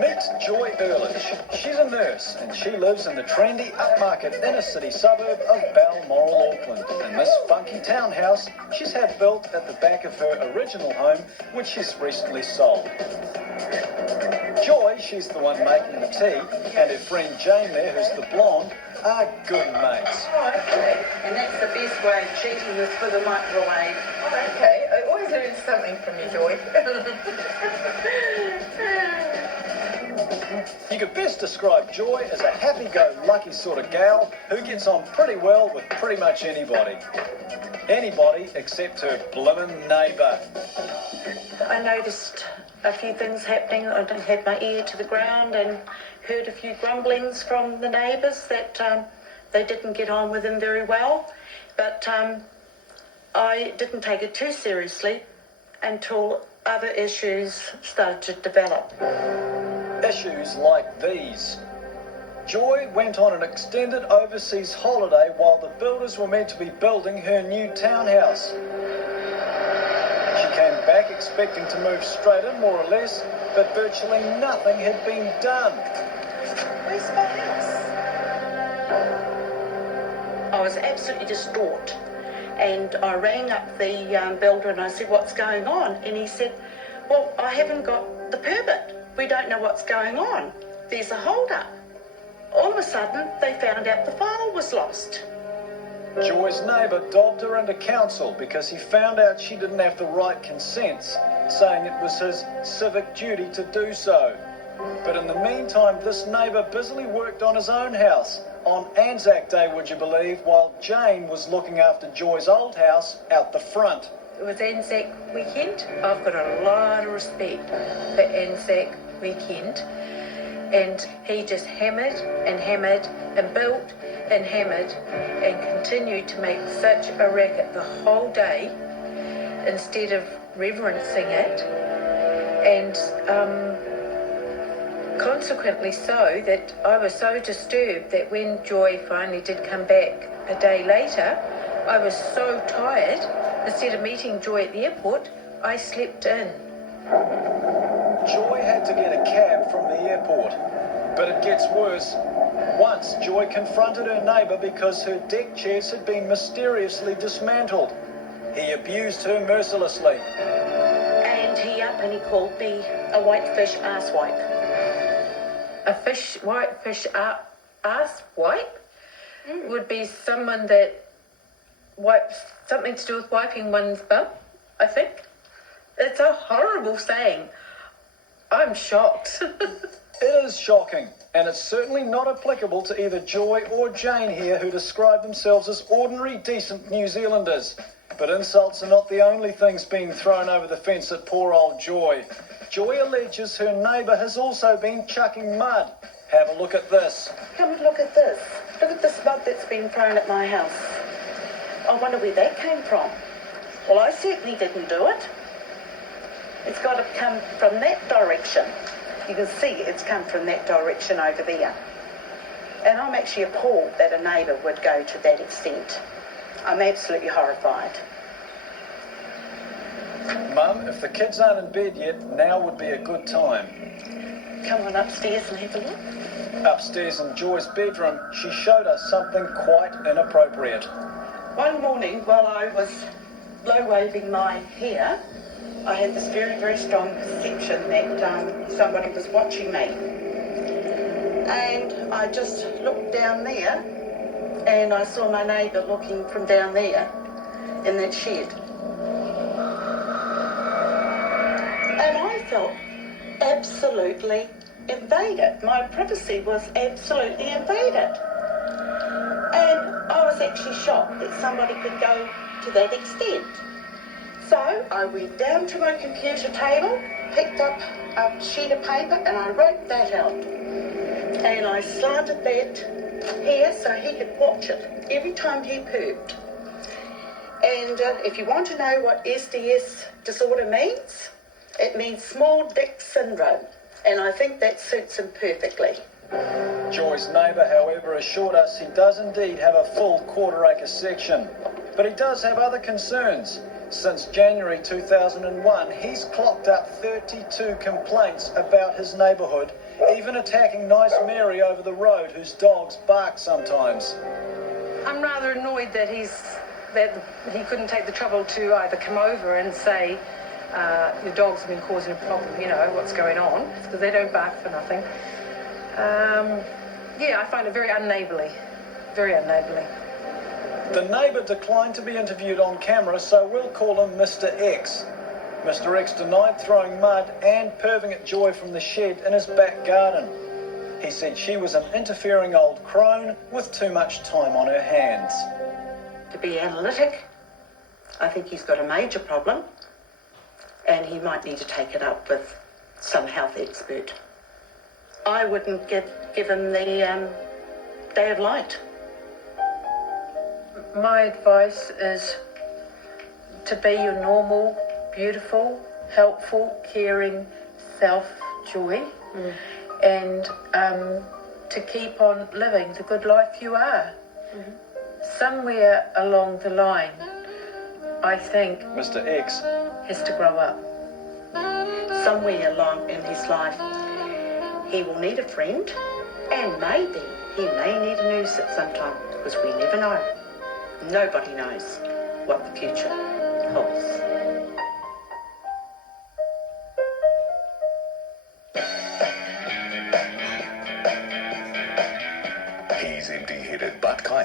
Meet Joy Earledge. She's a nurse and she lives in the trendy upmarket inner city suburb of Balmoral, Auckland. In this funky townhouse she's had built at the back of her original home, which she's recently sold. Joy, she's the one making the tea, and her friend Jane there, who's the blonde, are good mates. Oh, okay. And that's the best way of cheating is with a microwave. Oh, okay. I always learn something from you, Joy. You could best describe Joy as a happy-go-lucky sort of gal who gets on pretty well with pretty much anybody. Anybody except her blimmin' neighbour. I noticed a few things happening. I had my ear to the ground and heard a few grumblings from the neighbours that they didn't get on with him very well. But I didn't take it too seriously until other issues started to develop. Issues like these. Joy went on an extended overseas holiday while the builders were meant to be building her new townhouse. She came back expecting to move straight in, more or less, but virtually nothing had been done. Where's my house? I was absolutely distraught, and I rang up the builder and I said, "What's going on?" And he said, "Well, I haven't got the permit. We don't know what's going on. There's a hold-up." All of a sudden, they found out the file was lost. Joy's neighbour dobbed her into council because he found out she didn't have the right consents, saying it was his civic duty to do so. But in the meantime, this neighbour busily worked on his own house, on Anzac Day, would you believe, while Jane was looking after Joy's old house out the front. It was Anzac weekend. I've got a lot of respect for Anzac weekend. And he just hammered and built and hammered and continued to make such a racket the whole day instead of reverencing it. And consequently so that I was so disturbed that when Joy finally did come back a day later, I was so tired, instead of meeting Joy at the airport, I slept in. Joy had to get a cab from the airport. But it gets worse. Once, Joy confronted her neighbour because her deck chairs had been mysteriously dismantled. He abused her mercilessly. And he called me a whitefish asswipe. A whitefish asswipe would be someone that wipes, something to do with wiping one's bum, I think. It's a horrible saying. I'm shocked. It is shocking, and it's certainly not applicable to either Joy or Jane here, who describe themselves as ordinary, decent New Zealanders. But insults are not the only things being thrown over the fence at poor old Joy. Joy alleges her neighbour has also been chucking mud. Have a look at this. Come and look at this. Look at this mud that's been thrown at my house. I wonder where that came from. Well, I certainly didn't do it. It's got to come from that direction. You can see it's come from that direction over there. And I'm actually appalled that a neighbour would go to that extent. I'm absolutely horrified. Mum, if the kids aren't in bed yet, now would be a good time. Come on upstairs and have a look. Upstairs in Joy's bedroom, she showed us something quite inappropriate. One morning, while I was blow-waving my hair, I had this very, very strong perception that somebody was watching me. And I just looked down there and I saw my neighbour looking from down there in that shed. And I felt absolutely invaded. My privacy was absolutely invaded. And I was actually shocked that somebody could go to that extent. So I went down to my computer table, picked up a sheet of paper and I wrote that out. And I slanted that here so he could watch it every time he pooped. And if you want to know what SDS disorder means, it means small dick syndrome. And I think that suits him perfectly. Joy's neighbour, however, assured us he does indeed have a full quarter-acre section. But he does have other concerns. Since January 2001, he's clocked up 32 complaints about his neighbourhood, even attacking nice Mary over the road, whose dogs bark sometimes. I'm rather annoyed that he couldn't take the trouble to either come over and say, your dogs have been causing a problem, you know, what's going on, because they don't bark for nothing. Yeah, I find it very unneighbourly, very unneighbourly. The neighbour declined to be interviewed on camera, so we'll call him Mr. X. Mr. X denied throwing mud and perving at Joy from the shed in his back garden. He said she was an interfering old crone with too much time on her hands. To be analytic, I think he's got a major problem, and he might need to take it up with some health expert. I wouldn't give him the day of light. My advice is to be your normal, beautiful, helpful, caring self, Joy, and to keep on living the good life you are. Somewhere along the line, I think Mr. X has to grow up. Somewhere along in his life, he will need a friend, and maybe he may need a nurse at some time, because we never know. Nobody knows what the future holds. He's empty-headed but kind.